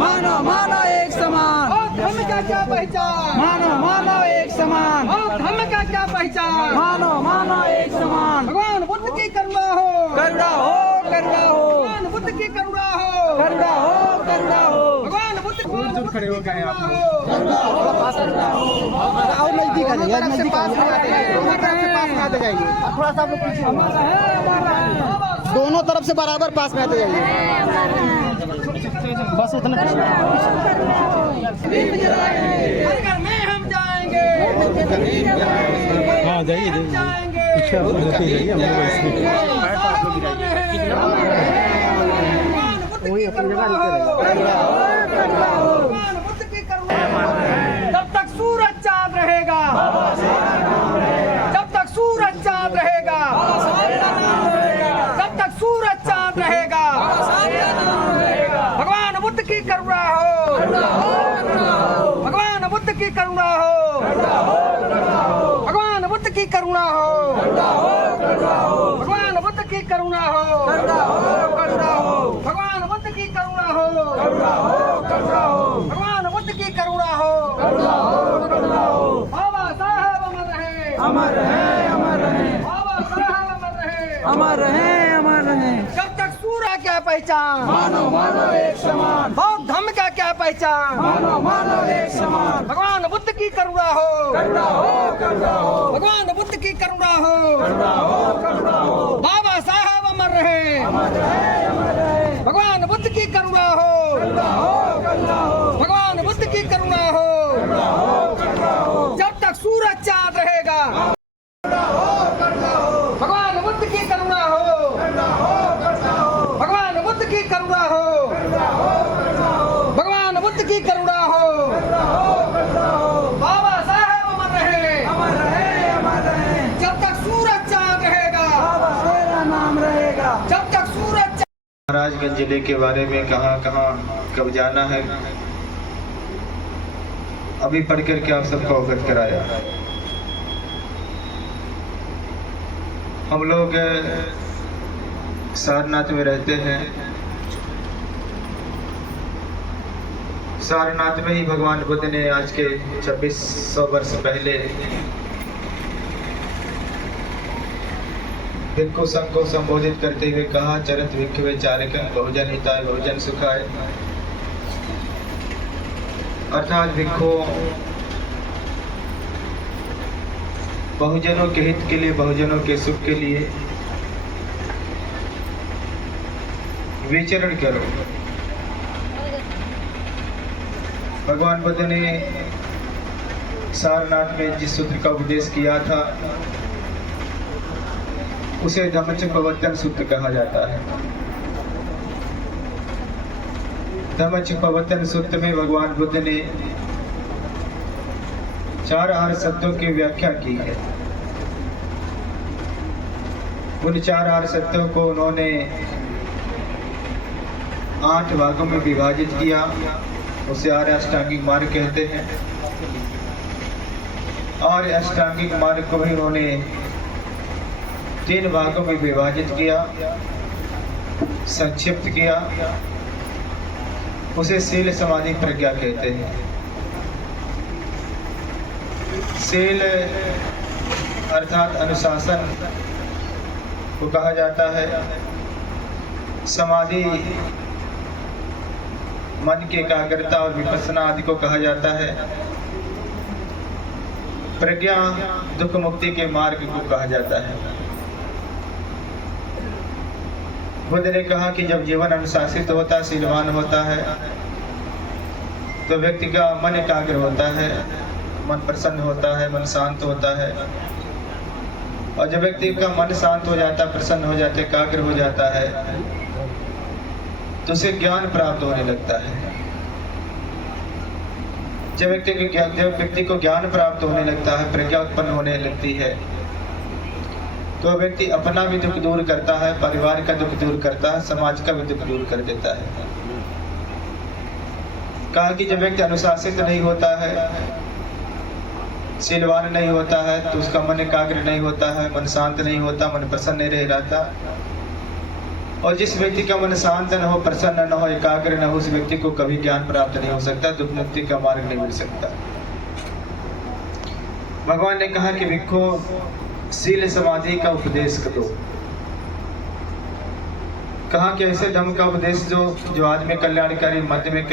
मानो मानो एक समान, धर्म का क्या पहचान, मानो मानो एक समान, धर्म का क्या पहचान, मानो मानो एक समान। भगवान बुद्ध की करुणा हो, करुणा हो, करुणा हो, भगवान बुद्ध की करुणा हो, करुणा हो, करुणा हो, भगवान बुद्ध खड़े हो गए आप और नजदीक आ जाइए, नजदीक पास में आते जाइए, दोनों तरफ से पास में आते जाइए। थोड़ा सा आप लोग पीछे, दोनों तरफ से बराबर पास में आते जाइए, बस उतना। हर घर में हम जाएंगे, हाँ जाइए हम जाएंगे, भगवान बुद्ध की करुणा हो। जब तक सूरज चांद रहेगा, जब तक सूरज चांद रहेगा, जब तक सूरज चांद रहेगा, भगवान बुद्ध की करुणा हो, भगवान बुद्ध की करुणा हो, भगवान बुद्ध की करुणा हो, भगवान बुद्ध की करुणा हो, भगवान बुद्ध की करुणा हो, भगवान बुद्ध की करुणा हो। बाबा साहब अमर रहे, अमर रहे, अमर रहे, बाबा साहब अमर रहे, अमर रहे, अमर रहे। जब तक सूर्य क्या पहचान, मानो मानो एक समान, बौद्ध धर्म का क्या पहचान, मानो मानो एक समान। भगवान बुद्ध की करुणा हो, करुणा हो, करुणा हो, भगवान बुद्ध की करुणा हो, करुणा हो, करुणा हो, बाबा साहब अमर रहे, अमर रहे, अमर रहे। भगवान बुद्ध की करुणा हो, करुणा हो, करुणा हो, भगवान बुद्ध की करुणा हो। करुणा हो, करुणा हो, जब तक सूरज चांद रहेगा, करुणा हो, करुणा हो, भगवान बुद्ध की करुणा हो, करुणा हो, करुणा हो, भगवान बुद्ध की करुणा हो, करुणा हो, करुणा हो, भगवान बुद्ध की करुणा हो। करुणा हो, करुणा हो। बाबा साहब अमर रहे, अमर रहे, अमर रहे। जब तक सूरज चांद रहेगा, बाबा तेरा नाम रहेगा। जब तक सूरज महाराजगंज जिले के बारे में कहाँ कहाँ कब जाना है, अभी पढ़ करके आप सबको अवगत कराया। हम लोग सारनाथ में रहते हैं। सारनाथ में ही भगवान बुद्ध ने आज के 2600 वर्ष पहले भिक्षु संघ को संबोधित करते हुए कहा, चरत भिक्षवे चारकं बहुजन हिताय बहुजन सुखाय। अर्थात भिक्षु बहुजनों के हित के लिए, बहुजनों के सुख के लिए विचरण करो। भगवान बुद्ध ने सारनाथ में जिस सूत्र का उपदेश किया था उसे धम्मचक्कप्रवर्तन सूत्र कहा जाता है। धम्मचक्कप्रवर्तन सूत्र में भगवान बुद्ध ने 4 आर्य सत्यों की व्याख्या की है। उन 4 आर्य सत्यों को उन्होंने 8 भागों में विभाजित किया, उसे आर्य अष्टांगिक मार्ग कहते हैं। आर्य अष्टांगिक मार्ग को भी उन्होंने 3 भागों में विभाजित किया, संक्षिप्त किया, उसे शील समाधि प्रज्ञा कहते हैं। शील अर्थात अनुशासन को कहा जाता है। समाधि मन की एकाग्रता और विपස්සना आदि को कहा जाता है। प्रज्ञा दुख मुक्ति के मार्ग को कहा जाता है। बुद्ध ने कहा कि जब जीवन अनुशासित होता है, शीलवान होता है, तो व्यक्ति का मन एकाग्र होता है, मन प्रसन्न होता है, मन शांत होता है। और जब व्यक्ति का मन शांत हो जाता है, प्रसन्न हो जाता है, एकाग्र हो जाता है, तो उसे ज्ञान प्राप्त होने लगता है। जब व्यक्ति को ज्ञान प्राप्त होने लगता है, प्रज्ञा उत्पन्न होने लगती है, तो व्यक्ति अपना भी दुख दूर करता है, परिवार का दुख दूर करता है, समाज का भी दुख दूर कर देता है। कहा कि जब व्यक्ति अनुशासित नहीं होता है, शीलवान नहीं होता है, तो उसका मन एकाग्र नहीं होता है, मन शांत नहीं होता, मन प्रसन्न नहीं रह रहता, और जिस व्यक्ति का मन शांत न हो, प्रसन्न न हो, एकाग्र न हो, उस व्यक्ति को कभी ज्ञान प्राप्त नहीं हो सकता, दुख मुक्ति का मार्ग नहीं मिल सकता। भगवान ने कहा कि भिक्खो शील समाधि का उपदेश करो। कहा कि ऐसे धर्म का उपदेश जो आदमी कल्याणकारी, मध्य में